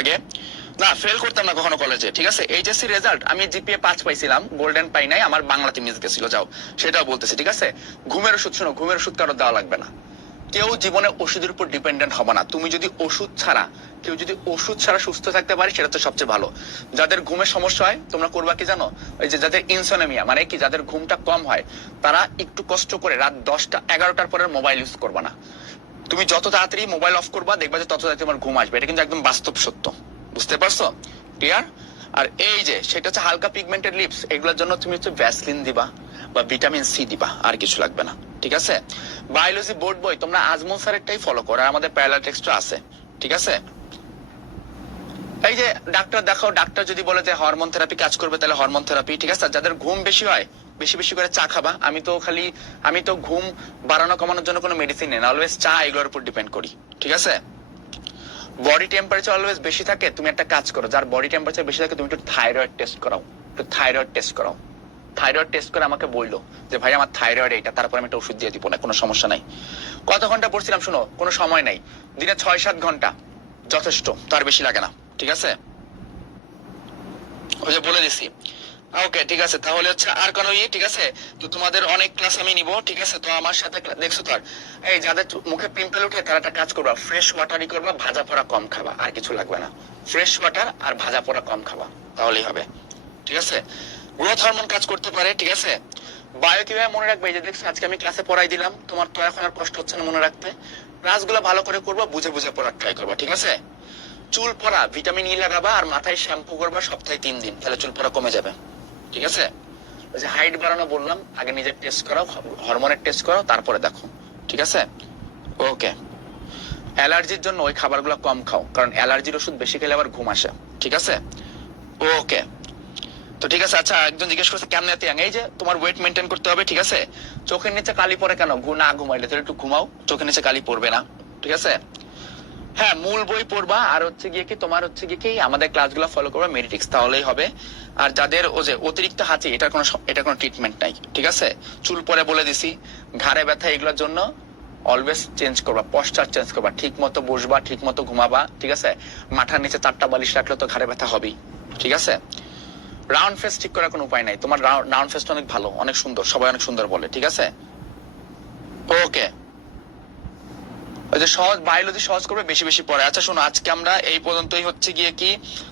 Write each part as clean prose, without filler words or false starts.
আগে না ফেল করতাম না কখনো কলেজে, ঠিক আছে। এইচএসসি রেজাল্ট আমি জিপিএ 5 পাইছিলাম, গোল্ডেন পাই নাই, আমার বাংলাতে মিস গেছিল, যাও সেটাও বলতেছি, ঠিক আছে। ঘুমের ওষুধ, শোনো, ঘুমের ওষুধ কারো দেওয়া লাগবে না। কেউ জীবনে ওষুধের উপর ডিপেন্ডেন্ট হবে না। তুমি যদি ওষুধ ছাড়া, কেউ যদি ওষুধ ছাড়া সুস্থ থাকতে পারে সেটা তো সবচেয়ে ভালো। যাদের ঘুমের সমস্যা হয় তোমরা করবা কি জানো, ওই যে যাদের ইনসোনিয়া মানে কি, যাদের ঘুমটা কম হয়, তারা একটু কষ্ট করে রাত 10টা 11টার পরে মোবাইল ইউজ করবা না। তুমি যত তাড়াতাড়ি মোবাইল অফ করবা দেখবা যে তত তাড়াতাড়ি তোমার ঘুম আসবে। এটা কিন্তু একদম বাস্তব সত্য, বুঝতে পারছো? ক্লিয়ার? আর এই যে সেটা হচ্ছে হালকা পিগমেন্টেড লিপস, এগুলোর জন্য তুমি হচ্ছে ভ্যাসলিন দিবা বা ভিটামিন সি দিবা, আর কিছু লাগবে না, ঠিক আছে। বায়োলজি বোর্ড বই তোমরা আজমল স্যারেরটাই ফলো করো, আর আমাদের প্যারালাল টেক্সটও আছে, ঠিক আছে। এই যে ডাক্তার দেখাও, ডাক্তার যদি বলে যে হরমোন থেরাপি কাজ করবে তাহলে হরমোন থেরাপি, ঠিক আছে। যাদের ঘুম বেশি হয় বেশি বেশি করে চা খাবা। আমি তো ঘুম বাড়ানো কমানোর জন্য কোনো মেডিসিন নেই না, অলওয়েজ চা এগুলোর উপর ডিপেন্ড করি, ঠিক আছে। বডি টেম্পারেচার অলওয়েজ বেশি থাকে, তুমি একটা কাজ করো, যার বডি টেম্পারেচার বেশি থাকে তুমি একটু থাইরয়েড টেস্ট করাও, একটু থাইরয়েড টেস্ট করাও। থাইরয়েড টেস্ট করে আমাকে বললো যে ভাই আমার থাইরয়েড এইটা, তারপর আমি একটা ওষুধ দিয়ে দিব না, কোনো সমস্যা নাই। কত ঘন্টা পড়ছিলাম শোনো, কোনো সময় নাই, দিনে 6-7 ঘন্টা যথেষ্ট, তার বেশি লাগে না, ঠিক আছে। ওই যে বলে দিছি। ওকে, ঠিক আছে, তাহলে হচ্ছে আর কোনো ঠিক আছে। তো তোমাদের অনেক ক্লাস আমি নিব, ঠিক আছে। তো আমার সাথে দেখছো তো, আর এই যাদের মুখে পিম্পল উঠে তারা একটা কাজ করবা, ফ্রেশ ওয়াটারই করবা, ভাজা পোড়া কম খাবা, আর কিছু লাগবে না। ফ্রেশ ওয়াটার আর ভাজা পোড়া কম খাবা, তাহলেই হবে, ঠিক আছে। গ্রোথ হরমোন কাজ করতে পারে, ঠিক আছে। বায়ো কিভাবে মনে রাখবে, এই যে দেখছো আজকে আমি ক্লাসে পড়াই দিলাম, তোমার তো এখন আর কষ্ট হচ্ছে না মনে রাখতে। ক্লাসগুলো ভালো করে করবা, বুঝে বুঝে পড়ার ট্রাই করবা, ঠিক আছে। চুল পড়া ভিটামিন ই লাগাবা, আর মাথায় শ্যাম্পু করবা সপ্তাহে 3 দিন, তাহলে চুল পড়া কমে যাবে, ঠিক আছে। ওই যে হাইট বাড়ানো বললাম, আগে নিজের টেস্ট করাও, হরমোনের টেস্ট করাও, তারপরে দেখো, ঠিক আছে। ওকে, অ্যালার্জির জন্য ওই খাবারগুলো কম খাও, কারণ অ্যালার্জির ওষুধ বেশি খেলে আবার ঘুম আসে, ঠিক আছে। ওকে, তো ঠিক আছে। আচ্ছা, একজন জিজ্ঞেস করছে কেমন এত ইয়াং, এই যে তোমার ওয়েট মেনটেন করতে হবে, ঠিক আছে। চোখের নিচে কালি পড়ে কেন, না ঘুমাইলে তাহলে একটু ঘুমাও, চোখের নিচে কালি পড়বে না, ঠিক আছে। হ্যাঁ, মূল বই পড়বা, আর হচ্ছে গিয়ে কি তোমার হচ্ছে গিয়ে কি আমাদের ক্লাসগুলো ফলো করবা, মেডিটিক্স, তাহলেই হবে। আর যাদের ও যে অতিরিক্ত হাঁচি, এটা কোনো ট্রিটমেন্ট নাই, ঠিক আছে। চুল পরে বলে দিছি, ঘাড়ে ব্যথা, এগুলোর জন্য অলওয়েজ চেঞ্জ করবা, পশ্চার চেঞ্জ করবা, ঠিক মতো বসবা, ঠিক মতো ঘুমাবা, ঠিক আছে। মাথার নিচে 4টা বালিশ রাখলে তো ঘাড়ে ব্যথা হবেই, ঠিক আছে। রাউন্ড ফেস ঠিক করার কোনো উপায় নাই, তোমার রাউন্ড ফেসটা অনেক ভালো, অনেক সুন্দর, সবাই অনেক সুন্দর বলে, ঠিক আছে। ওকে, ওই যে সহজ বায়োলজি সহজ করবে, বেশি বেশি পড়ে। আচ্ছা শোনো, আজকে আমরা এই পর্যন্তই হচ্ছে গিয়ে কি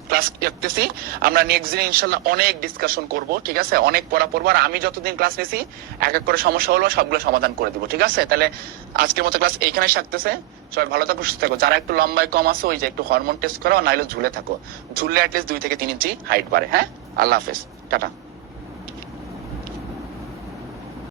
ক্লাস রাখতেছি। আমরা নেক্সট দিন ইনশাল্লাহ অনেক ডিসকাশন করব, ঠিক আছে। অনেক পড়া পড়বো, আর আমি যতদিন ক্লাস নিছি এক এক করে সমস্যা হলো সবগুলো সমাধান করে দেবো, ঠিক আছে। তাহলে আজকের মতো ক্লাস এইখানে থাকতেছে। সবাই ভালো থাকো, সুস্থ থাকো। যারা একটু লম্বায় কম আছে ওই যে একটু হরমোন টেস্ট করো, নাইলে ঝুলে থাকো, ঝুললে অ্যাটলিস্ট 2 থেকে 3 ইঞ্চি হাইট বাড়ে। হ্যাঁ, আল্লাহ হাফেজ, টাটা।